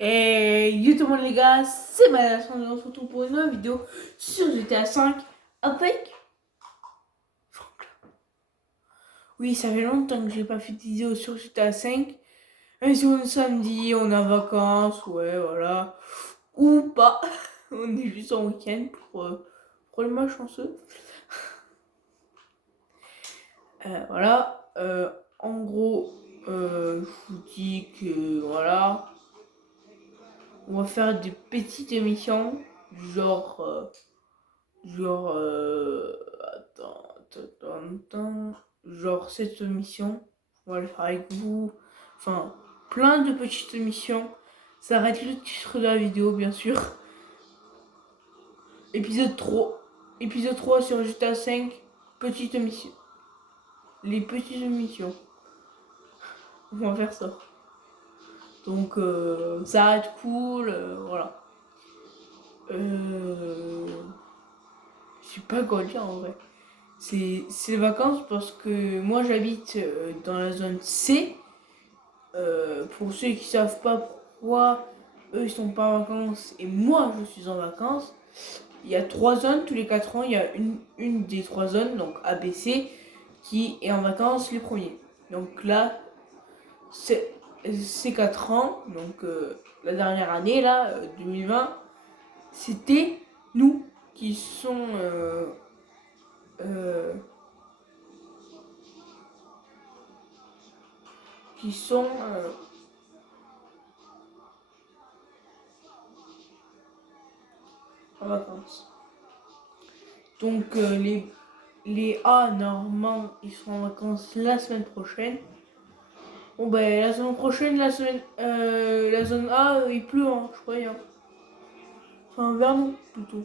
Et yo tout le monde les gars, c'est Malas, on se retrouve pour une nouvelle vidéo sur GTA 5 avec Franklin. Oui, ça fait longtemps que j'ai pas fait de vidéo sur GTA 5. Un jour samedi, on est en vacances, ouais voilà. Ou pas, on est juste en week-end pour le mois chanceux. Voilà, en gros, je vous dis que voilà, on va faire des petites émissions, genre... attends, genre cette mission, on va le faire avec vous. Enfin, plein de petites missions. Ça arrête le titre de la vidéo, bien sûr. Épisode 3. Épisode 3 sur GTA 5. Petite mission. Les petites missions. On va faire ça. Donc, ça arrête cool. Voilà. Je sais pas quoi dire en vrai. C'est les vacances parce que moi j'habite dans la zone C. Pour ceux qui savent pas pourquoi eux ils sont pas en vacances et moi je suis en vacances, il y a 3 zones, tous les 4 ans il y a une des 3 zones, donc ABC, qui est en vacances les premiers. Donc là, c'est 4 ans, donc la dernière année là, 2020, c'était nous qui sont euh, qui sont en vacances. Donc les A, normalement, ils seront en vacances la semaine prochaine. Bon ben la semaine prochaine, la zone A, il pleut, hein, je crois. Hein. Enfin, Vernon, plutôt.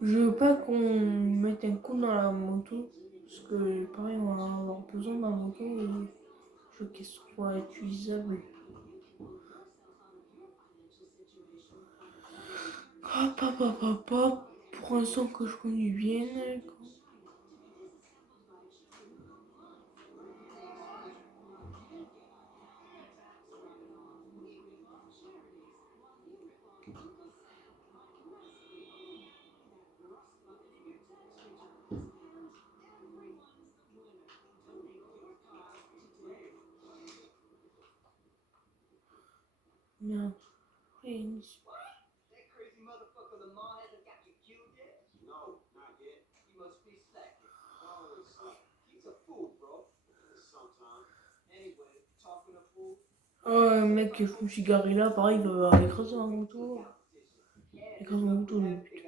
Je veux pas qu'on mette un coup dans la moto. Parce que pareil, on va avoir besoin d'un moto et je veux qu'elle soit utilisable. Hop, hop, hop, hop, hop. Pour un son que je connais bien. Merde. Oh mec, je me suis garé là, pareil, il va écraser ma moto. Écraser ma moto, le but.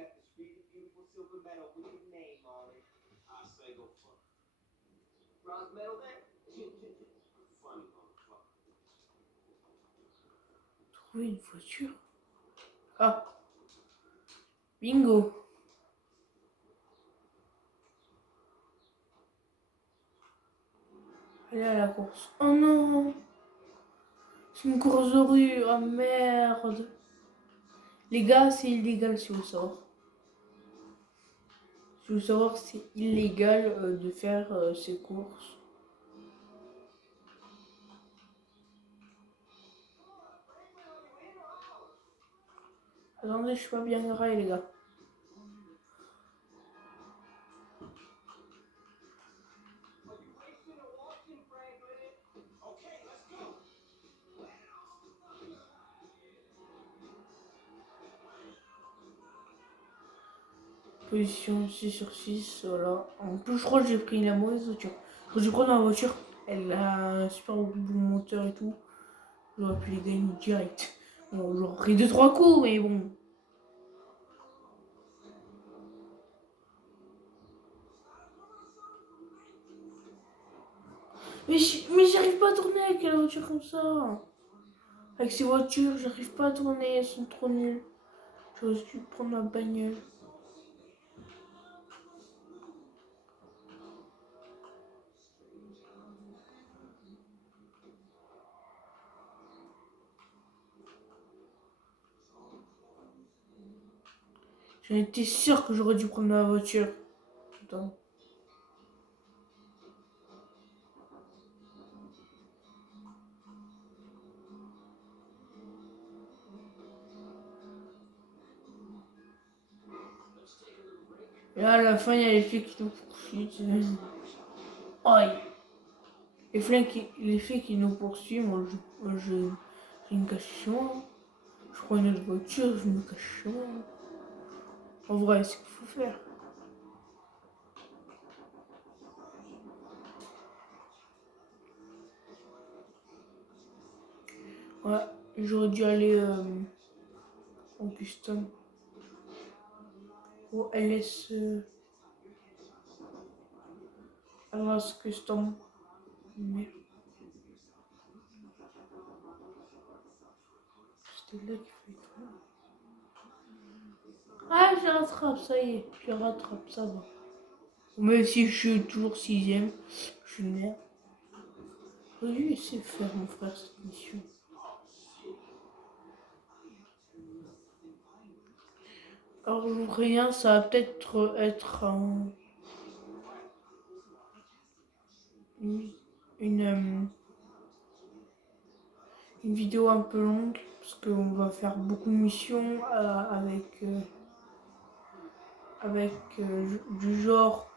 Trouver une voiture. Ah, bingo. Allez à la course. Oh non, c'est une course de rue. Ah merde. Les gars, c'est illégal si vous savoir. Si vous savoir, c'est illégal de faire ces courses. Attendez, je suis pas bien garé, les gars. Position 6 sur 6, voilà. En plus, je crois que j'ai pris la mauvaise voiture. Quand j'ai pris ma voiture, elle a un super bon moteur et tout. J'aurais pu les gagner direct. Bon, j'aurais pris 2-3 coups, mais bon. Mais j'arrive pas à tourner avec la voiture comme ça. Avec ces voitures, j'arrive pas à tourner, elles sont trop nulles. J'aurais dû prendre ma bagnole. J'en étais sûr que j'aurais dû prendre ma voiture. Putain. Et là, à la fin, il y a les flics qui nous poursuivent. Aïe. Les flics qui nous poursuivent, je me cache chez moi. Je prends une autre voiture, je me cache chez moi. En vrai, c'est ce qu'il faut faire. Ouais, j'aurais dû aller en custom. Au LS LS Custom. Merde. C'était là qu'il fallait trouver. Ah, je rattrape, ça y est. Je rattrape, ça va. Même si je suis toujours 6ème, je suis une merde. J'aurais dû laisser faire, mon frère, cette mission. Alors, rien, ça va peut-être être une vidéo un peu longue, parce qu'on va faire beaucoup de missions avec du genre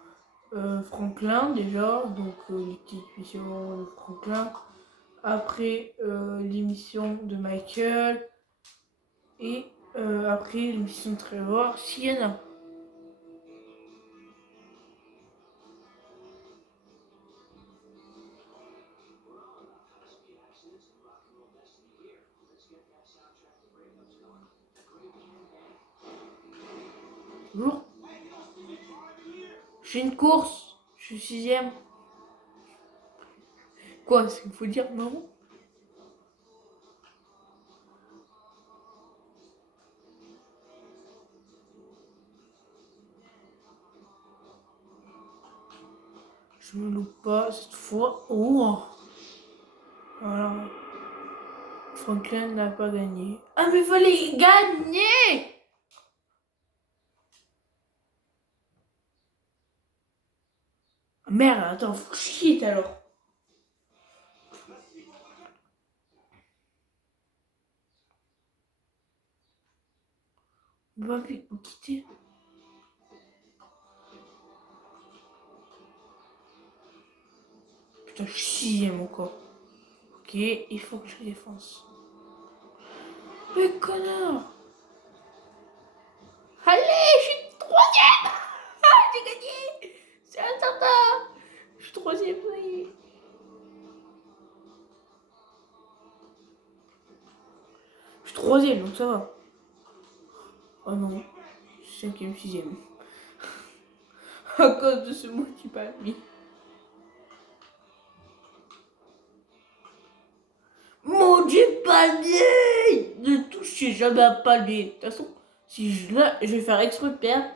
Franklin déjà, donc les petites missions de Franklin. Après l'émission de Michael et après l'émission de Trevor, s'il y en a. Toujours. J'ai une course, je suis 6ème. Quoi, c'est qu'il faut dire non? Je me loupe pas cette fois. Oh! Voilà. Franklin n'a pas gagné. Ah, mais fallait gagner! Ah, merde, attends, faut que je quitte alors. On va vite quitter. Putain, je suis 6ème encore. Ok, il faut que je défonce. Mais connard! Allez, je suis 3ème! Ah, j'ai gagné! C'est un certain! Je suis 3ème, ça y est. Je suis 3ème, donc ça va. Oh non, 5ème, 6ème. À cause de ce multi-palmier. Multi-palmier! Ne touchez jamais à palmier. De toute façon, si je vais faire exprès de perdre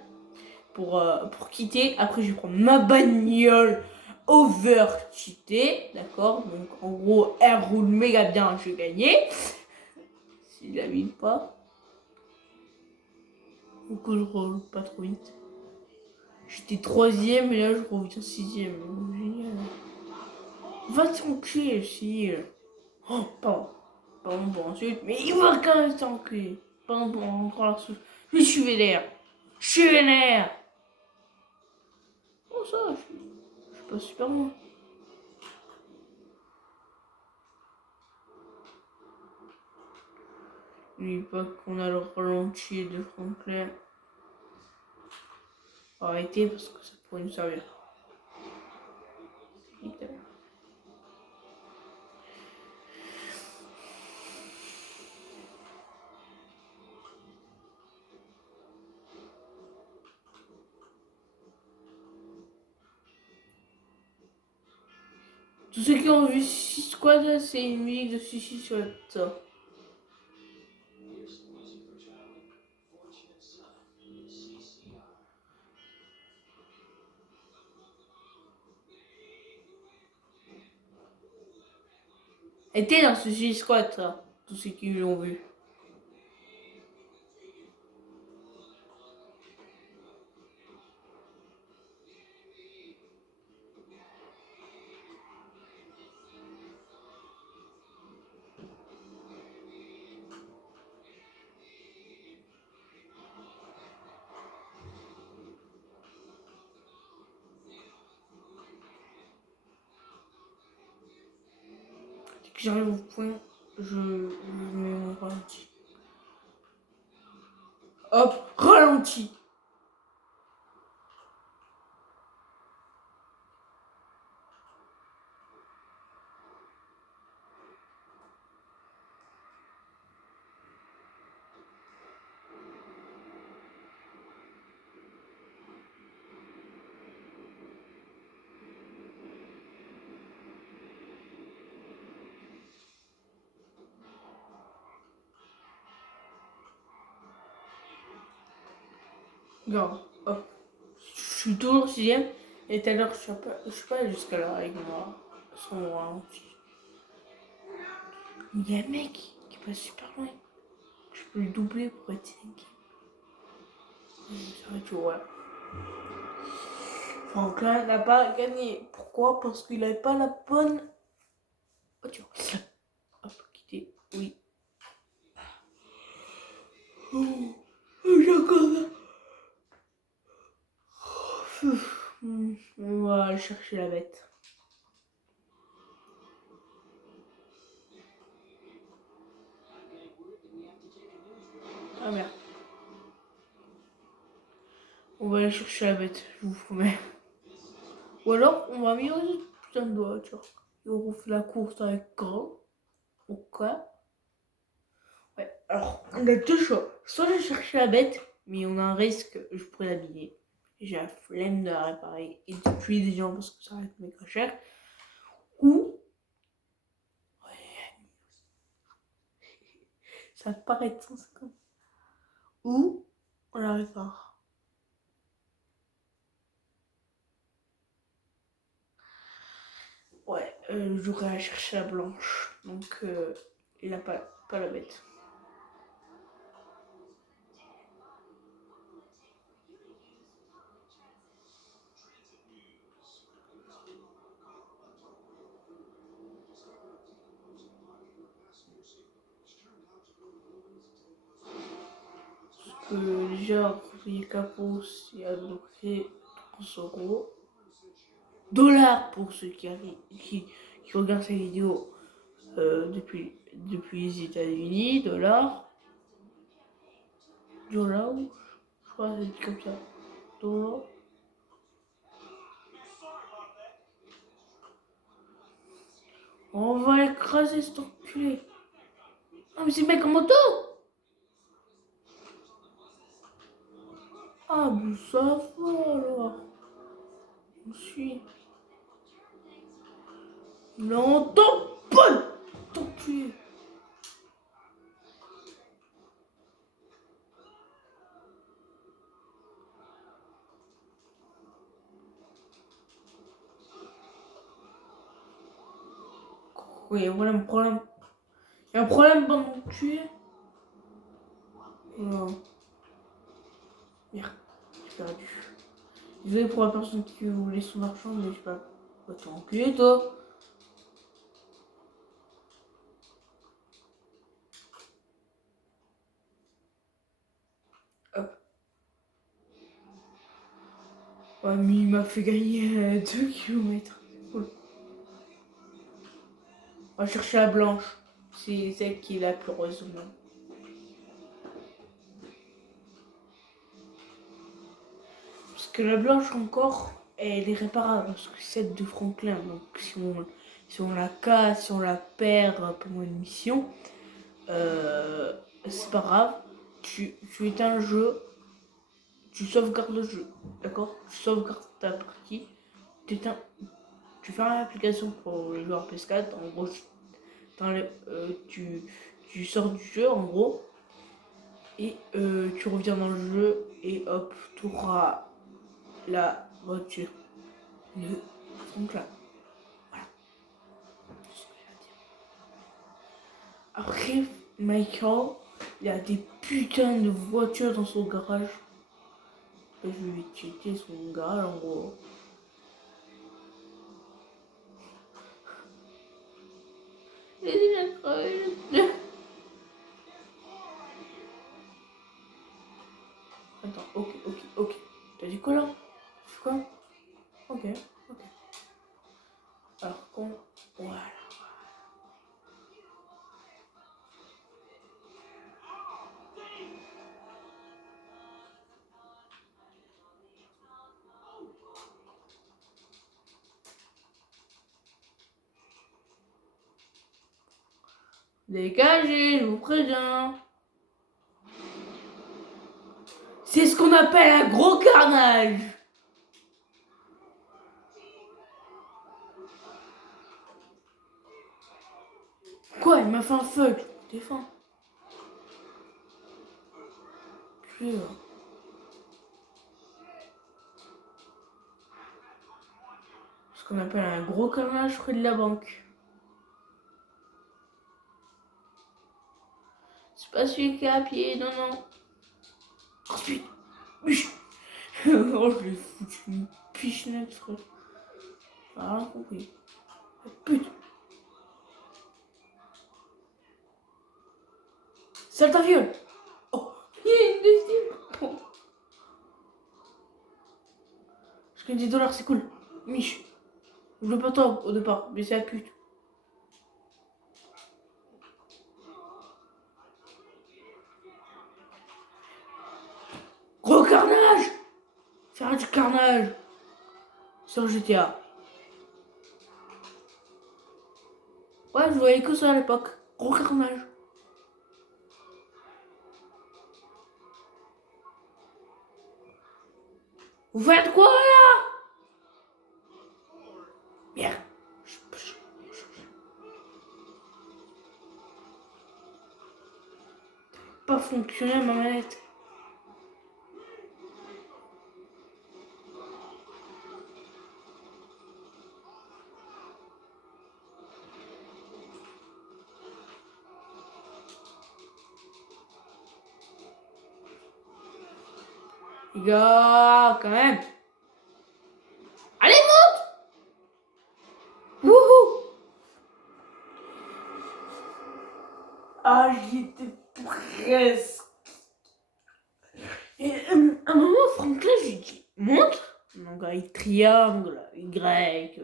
pour quitter. Après, je vais prendre ma bagnole over-cheatée. D'accord? Donc, en gros, elle roule méga bien, je vais gagner. S'il la vide pas. Ou que je roule pas trop vite. J'étais 3ème et là, je reviens 6ème. Génial. Va t'enculer, si. Oh, pardon. Pardon pour ensuite, mais il va quand même t'enculer. Pardon pour encore la souffle. Je suis vénère. Je suis vénère. Oh, ça, je suis pas super loin. N'oublie pas qu'on a le ralenti de Franklin. Arrêtez parce que ça pourrait nous servir. Tous ceux qui ont vu Suicide Squad, c'est une musique de Suicide Squad, ça. Était dans Suicide Squad, ça. Tous ceux qui l'ont vu. que j'arrive au point, je mets mon ralenti. Hop, ralenti. Regarde, hop. Je suis toujours sixième. Et tout à l'heure, je suis pas allé jusqu'à là avec moi. Sans ralenti. Il y a un mec qui passe super loin. Je peux le doubler pour être cinquième. Ça va être ouais. Franklin n'a pas gagné. Pourquoi? Parce qu'il n'avait pas la bonne voiture. Hop, quitter. Oui. Oh, j'ai encore. On va aller chercher la bête. Ah merde. On va aller chercher la bête, je vous promets. Ou alors, on va mettre une putain de voiture. Et on refait la course avec Grand. Ok. Ouais. Alors, on a deux choix. Soit aller chercher la bête, mais on a un risque, je pourrais l'habiller. J'ai la flemme de la réparer et de tuer des gens parce que ça va être méga cher. Ou, ouais, ça paraît être 150. Ou, on la répare. Ouais, j'aurais à chercher la blanche. Donc, il n'a pas la bête. Déjà, payer capot, c'est à peu près 300 euros. Dollars pour ceux qui regardent ces vidéos depuis les États-Unis. Dollars. Dollars, je crois que c'est comme ça. Dollars. On va écraser cet enculé. Ah, mais c'est le mec en moto! Ah, mais ça va alors. Je suis. Non, tamponne! T'enculé. Oui, voilà un problème. Il y a un problème, bande d'enculés. Non. Merde, j'ai perdu. Désolé pour la personne qui voulait son argent, mais je sais pas. Va t'enculer, toi. Hop. Ouais, mais il m'a fait gagner 2 kilomètres. Cool. On va chercher la blanche. C'est celle qui est la plus heureuse au monde. Parce que la blanche encore, elle est réparable. Parce que c'est celle de Franklin. Donc si on la casse, si on la perd pendant une mission, c'est pas grave. Tu éteins le jeu, tu sauvegardes le jeu. D'accord? Tu sauvegardes ta partie. Tu fermes l'application pour le joueur PS4. En gros, tu sors du jeu en gros. Et tu reviens dans le jeu et hop, tu auras la voiture de Franklin. Voilà. C'est ce que j'ai à dire. Après, Michael, il a des putains de voitures dans son garage. Je vais checker son garage en gros. Il est déjà crevé. Attends, ok. T'as dit quoi là? C'est quoi? Ok. Alors, voilà. Dégagez, je vous préviens. C'est ce qu'on appelle un gros carnage. Quoi, il m'a fait un fuck. Défends. Pur. Ce qu'on appelle un gros carnage près de la banque. C'est pas celui qui est à pied, non, non. Ensuite, oh, je l'ai foutu une pichenette, frère. J'ai rien compris. Putain. Sale ta viole. Oh, il y a une deuxième. Oh. Je gagne des dollars, c'est cool. Mich. Je veux pas toi au départ, mais c'est la pute. Gros carnage. C'est du carnage. Sur GTA. Ouais, je voyais que ça à l'époque. Gros carnage. Vous faites quoi là? Merde. Pas fonctionné ma manette. Les gars, quand même. Allez, monte. Wouhou. Ah, j'y étais presque. Et à un moment, Franklin, je lui dis, monte. Donc avec triangle, Y.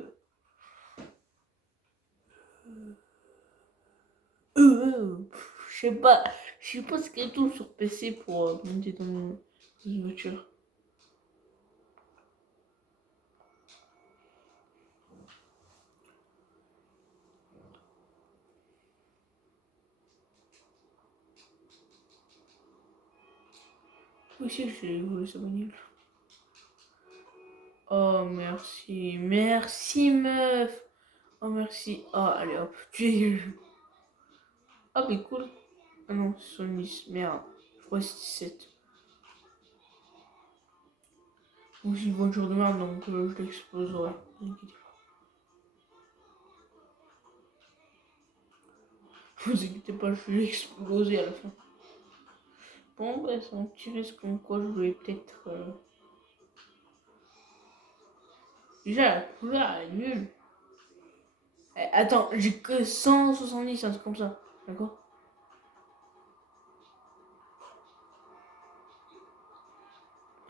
Je sais pas ce qu'il y a tout sur PC pour monter dans une voiture. Aussi, j'ai voulu sa bagnole. Oh, merci. Merci, meuf. Oh, merci. Oh, allez, hop. Ah, mais cool. Ah non, c'est sur 10. Merde. Je crois que c'est 17. Donc, c'est une voiture de merde, donc je l'exploserai. Ne vous inquiétez pas. Vous inquiétez pas, je vais l'exploser à la fin. Bon, bah, c'est un petit risque comme quoi je voulais peut-être. Déjà, la couleur elle est nulle. Eh, attends, j'ai que 170, un truc comme ça. D'accord?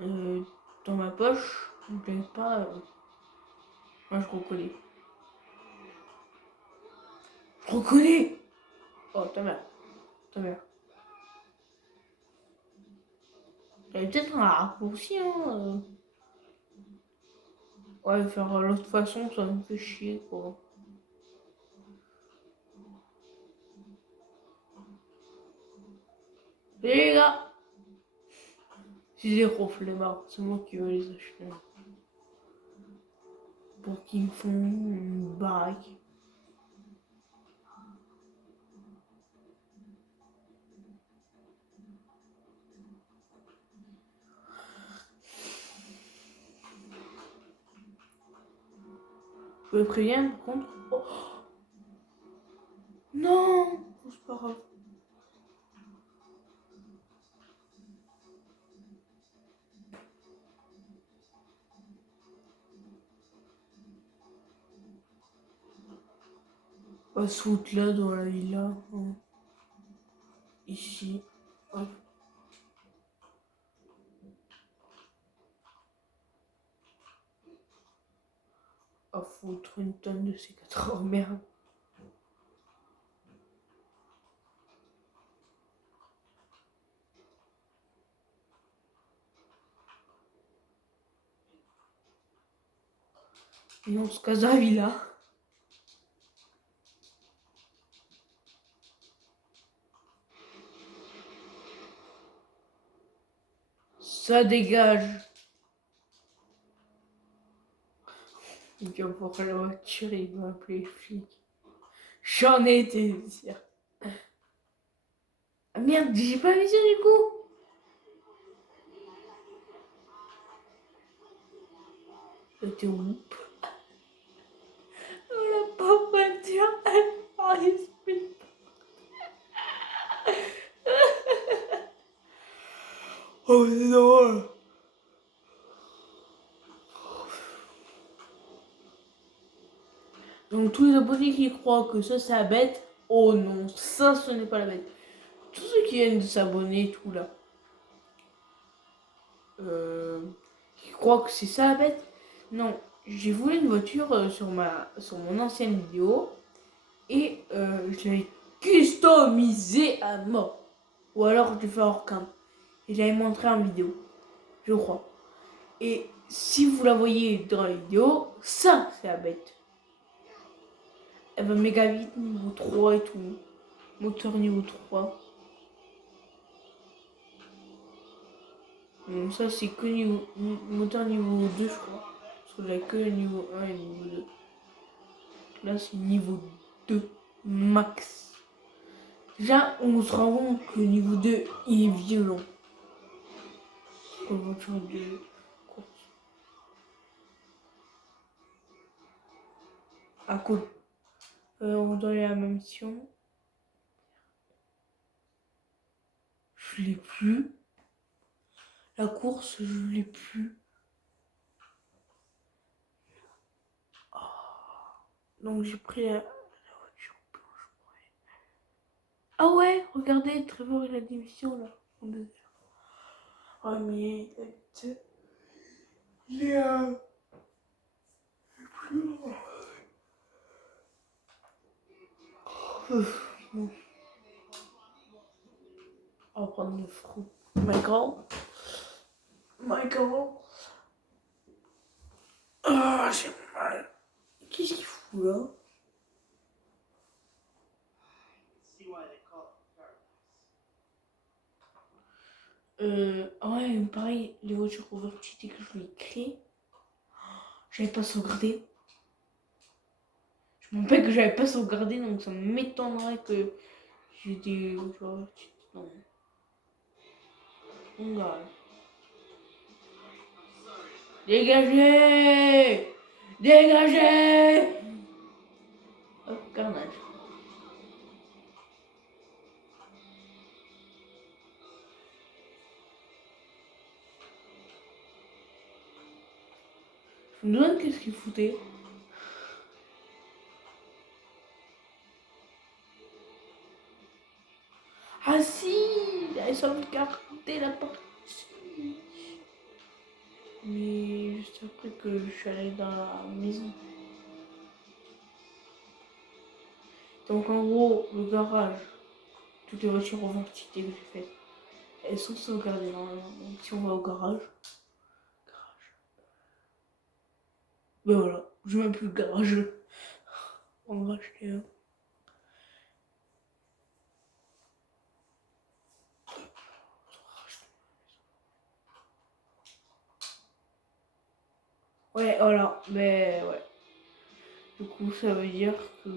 Euh, Dans ma poche, je n'ai pas. Moi, je reconnais. Je reconnais! Oh, ta mère. Ta mère. Il y avait peut-être un raccourci, hein. Ouais, faire l'autre façon, ça me fait chier, quoi. Et les gars, si j'ai flemmard, c'est moi qui veux les acheter. Pour qu'ils me font une baraque. Je vais prévenir, par contre. Oh. Non! C'est pas grave. On va se foutre là dans la villa. Hein. Ici. Hop. À foutre une tonne de ces 4 heures, merde. Et on se casse à la villa. Ça dégage. Il va voir la voiture, il va appeler les flics. J'en ai été sûr. Ah merde, j'ai pas vu ça du coup. C'était où? La pauvre voiture, elle arrive. Oh non. Donc tous les abonnés qui croient que ça c'est la bête, oh non, ça ce n'est pas la bête. Tous ceux qui viennent de s'abonner, tout là, qui croient que c'est ça la bête, non. J'ai voulu une voiture sur mon ancienne vidéo et je l'ai customisée à mort. Ou alors je fais hors cam. Et je l'avais montré en vidéo, je crois. Et si vous la voyez dans la vidéo, ça c'est la bête. Elle va méga vite, niveau 3 et tout. Moteur niveau 3. Donc ça c'est que moteur niveau 2 je crois. Parce que j'ai que niveau 1 et niveau 2. Là c'est niveau 2 max. Déjà on se rend compte que niveau 2 il est violent. Pour une voiture de course. Ah cool. On doit aller à la même mission. Je l'ai plus. La course, je l'ai plus. Oh. Donc j'ai pris la voiture blanche. Ah ouais, regardez, Trevor il a des missions là. Oh mais il est bon. On va prendre le front. Michael. Ah, j'ai mal. Qu'est-ce qu'il fout là? Ouais, pareil, les voitures overcheatées que je voulais créer, j'avais pas sauvegardé. Je me rappelle que j'avais pas sauvegardé, donc ça m'étonnerait que j'ai des voitures overcheatées. Non. On garde. Dégagez! Dégagez! Hop, carnage. Je me demande qu'est-ce qu'il foutait. Ah si! Il avait sauvegardé la partie. Mais juste après que je suis allée dans la maison. Donc en gros, le garage, toutes les voitures overcheatées que j'ai faites, elles sont sauvegardées normalement. Donc si on va au garage, ben voilà, je n'ai même plus le garage. On va acheter un. Ouais, voilà, mais ouais. Du coup, ça veut dire que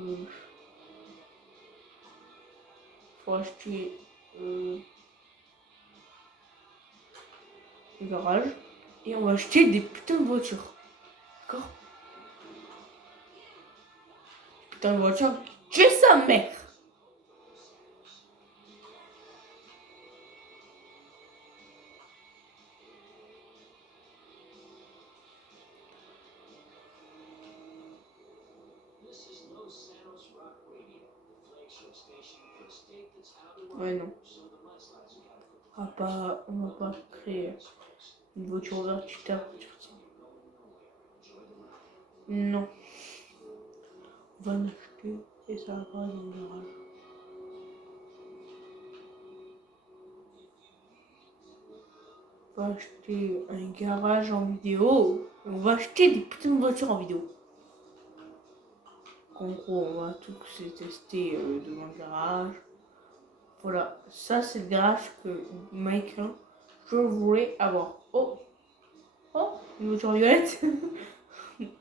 faut acheter le garage et on va acheter des putains de voitures. D'accord? Putain de voiture, j'ai sa mère! Ouais, non. On va pas créer une voiture overcheatée. Non. On va en acheter et ça va pas dans le garage. On va acheter un garage en vidéo. On va acheter des putains de voitures en vidéo. En gros, on va tout se tester devant le garage. Voilà, ça c'est le garage que Michael, je voulais avoir. Oh, oh, une voiture violette.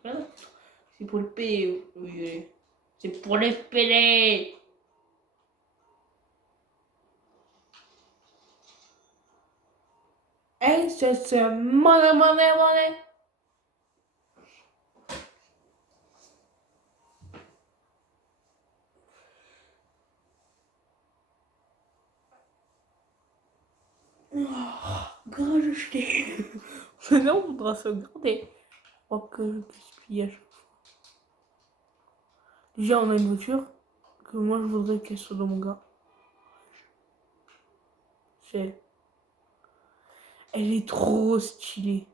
Voilà. C'est pour le P, le violet. C'est pour les PD. Hey, c'est money, money, money. Oh, garage acheté. Maintenant, on voudra sauvegarder. Je crois que je gaspille à chaque fois. Déjà, on a une voiture que moi, je voudrais qu'elle soit dans mon gars. C'est... Elle est trop stylée.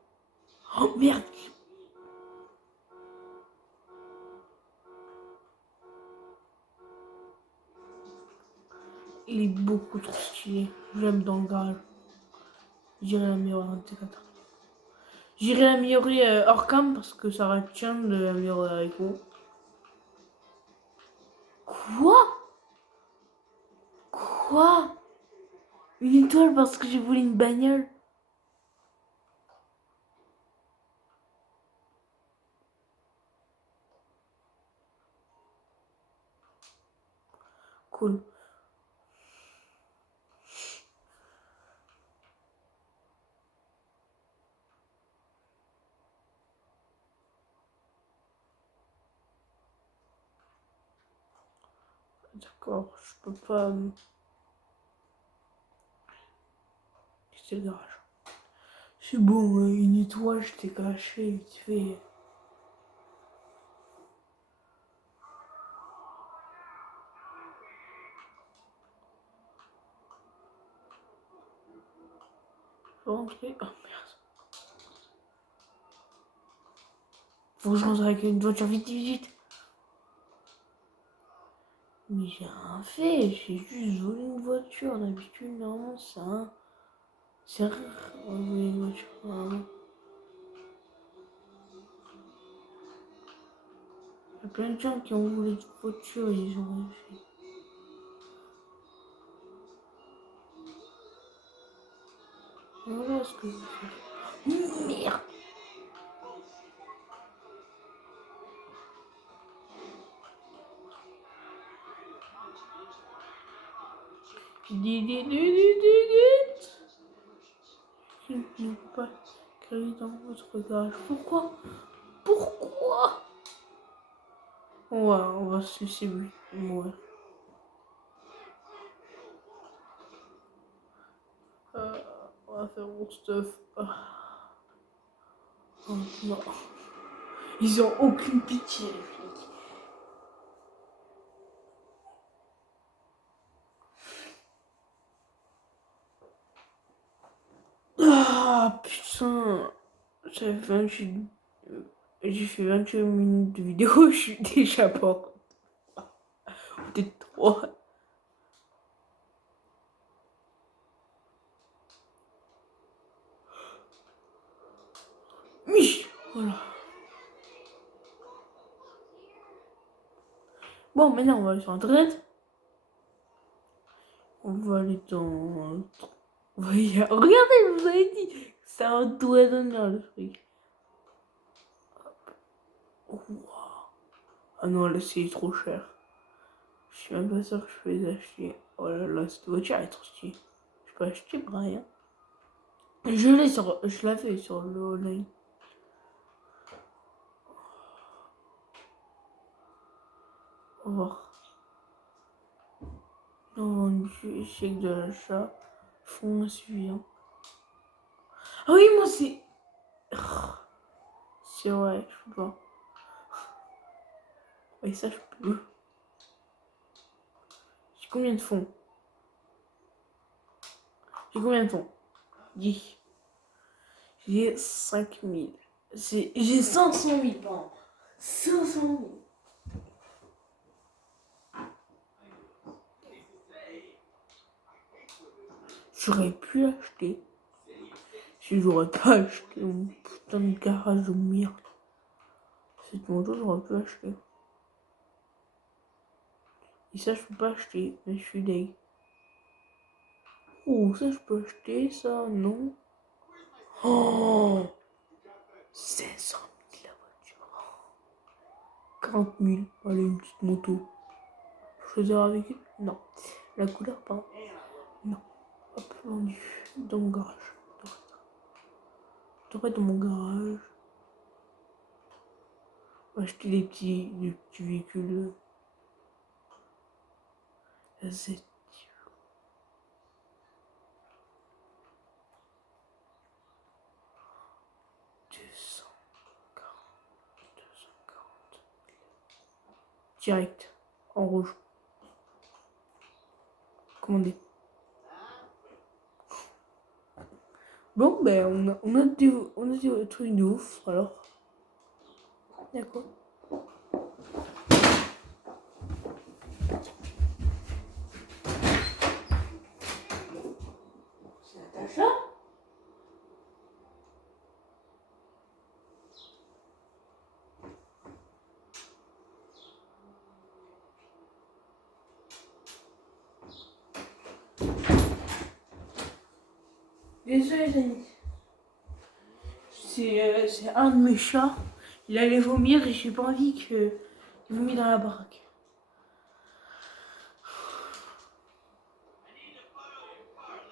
Oh merde! Il est beaucoup trop stylé. J'aime dans le garage. J'irai l'améliorer un de ces quatre. J'irai l'améliorer hors cam parce que ça retient de l'améliorer avec vous. Quoi? Quoi? Une étoile parce que j'ai volé une bagnole? Cool. D'accord, je peux pas... C'est le garage. C'est bon, une étoile, je t'ai caché vite fait. Je vais rentrer. Oh merde. Faut que je rentre avec une voiture vite, vite, vite. Mais j'ai rien fait, j'ai juste volé une voiture. D'habitude, non, ça. C'est rare, voler une voiture, vraiment. Il y a plein de gens qui ont volé une voiture, ils ont réussi. Voilà ce que je veux faire. Merde! Je ne peux pas créer dans votre garage. Pourquoi? Pourquoi? Ouais, on va se laisser mourir. On va faire mon stuff. Oh non. Ils ont aucune pitié, les flics. Ah putain. J'ai 28... J'ai fait 28 minutes de vidéo, je suis déjà pas. Peut-être 3. Mich. Voilà. Bon, maintenant on va aller sur internet. On va aller dans... Regardez, je vous avais dit. C'est un doigt d'honneur le truc. Wow. Ah non, là c'est trop cher. Je suis même pas sûr que je peux les acheter. Oh là là, cette voiture est trop stylée. Je peux acheter pour rien. Je l'avais sur le online. Au revoir. Non, du chèque de l'achat. Fonds suivant. Ah oui, moi c'est... C'est vrai, je peux pas. Et ça, je peux. J'ai combien de fonds? J'ai combien de fonds? 10. J'ai 5000. J'ai 500 000, pardon. 500 000. J'aurais pu acheter. Si j'aurais pas acheté mon putain de garage de merde. Cette moto, j'aurais pu acheter. Et ça, je peux pas acheter. Mais je suis deg. Oh, ça, je peux acheter, ça, non. Oh, 500 000 la voiture. 40 000. Allez, une petite moto. Choisir avec elle? Non. La couleur, pas. Non. Hop, vendu. Dans mon garage. Dans mon garage. On va acheter des petits véhicules. La Z. 240. Direct. En rouge. Commandé. Bon, ben, on a des trucs de ouf, alors. D'accord. C'est Natacha? Désolé, les amis. C'est un de mes chats. Il allait vomir et j'ai pas envie qu'il vomisse dans la baraque.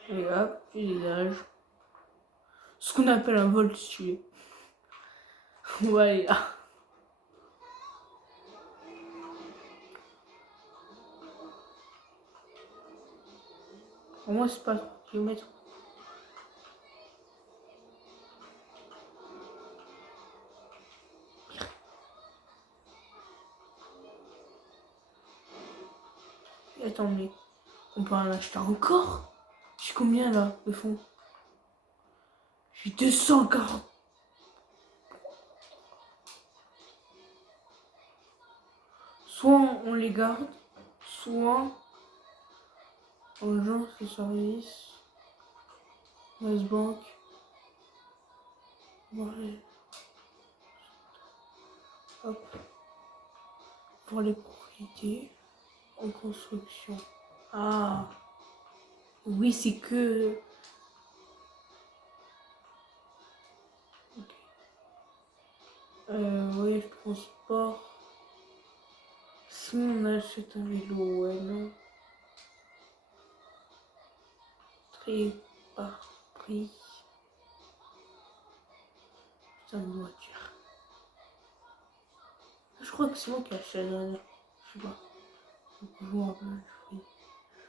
Et hop, je dégage. Ce qu'on appelle un vol tué. On va aller là. Pour moi, c'est pas 3 km. Attends, mais on peut en acheter encore? J'ai combien là, de fond? J'ai 240. Soit on les garde, soit on lance les services, West Bank, voilà. Hop, pour les propriétés en construction. Ah, oui, c'est que. Ok. Oui, je transport. Si on achète un vélo, ouais, non. Très par prix. C'est une voiture. Je crois que c'est moi qui ai acheté la dernière. Je sais pas. Je me rappelle.